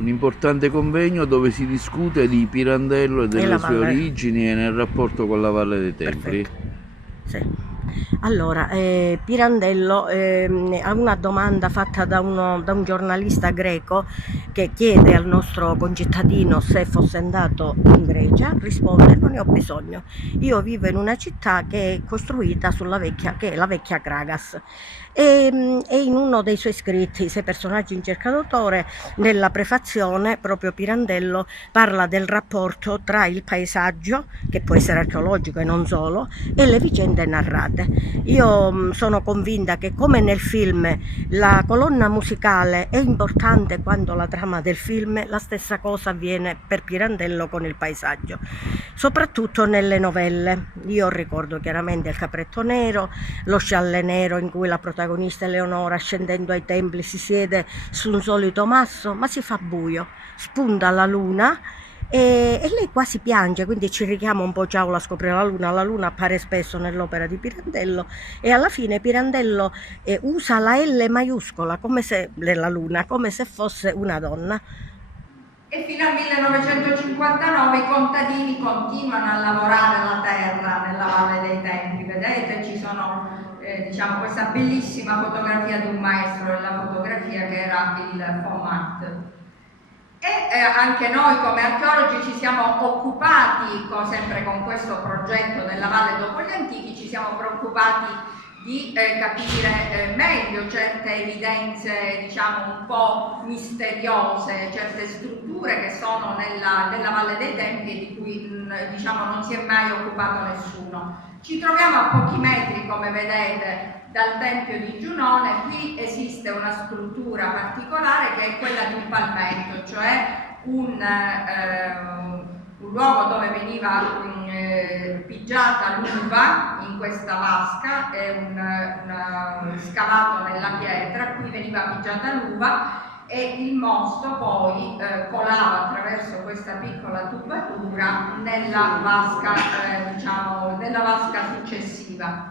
un importante convegno dove si discute di Pirandello e delle sue origini e nel rapporto con la Valle dei Templi. Perfetto. Sì. Allora, Pirandello, a una domanda fatta da un giornalista greco che chiede al nostro concittadino se fosse andato in Grecia, risponde: non ne ho bisogno. Io vivo in una città che è costruita sulla vecchia, che è la vecchia Kragas. E in uno dei suoi scritti, Sei personaggi in cerca d'autore, nella prefazione, proprio Pirandello parla del rapporto tra il paesaggio, che può essere archeologico e non solo, e le vicende narrate. Io sono convinta che, come nel film, la colonna musicale è importante quando la trama del film, la stessa cosa avviene per Pirandello con il paesaggio, soprattutto nelle novelle. Io ricordo chiaramente Il capretto nero, Lo scialle nero, in cui la protagonista Eleonora, scendendo ai templi, si siede su un solito masso, ma si fa buio, spunta la luna e lei quasi piange, quindi ci richiama un po' Giacomo a scoprire la luna. La luna appare spesso nell'opera di Pirandello e alla fine Pirandello usa la L maiuscola come se, della luna, come se fosse una donna. E fino al 1959 i contadini continuano a lavorare la terra nella Valle dei Templi. Vedete, ci sono diciamo, questa bellissima fotografia di un maestro della fotografia che era il Fomat. E anche noi come archeologi ci siamo occupati, sempre con questo progetto della Valle dopo gli antichi, ci siamo preoccupati di capire meglio certe evidenze, diciamo, un po' misteriose, certe strutture che sono nella Valle dei Templi e di cui diciamo, non si è mai occupato nessuno. Ci troviamo a pochi metri, come vedete, dal Tempio di Giunone. Qui esiste una struttura particolare che è quella di un palmento, cioè un luogo dove veniva pigiata l'uva in questa vasca, è scavato nella pietra, qui veniva pigiata l'uva e il mosto poi colava attraverso questa piccola tubatura nella vasca, diciamo, nella vasca successiva.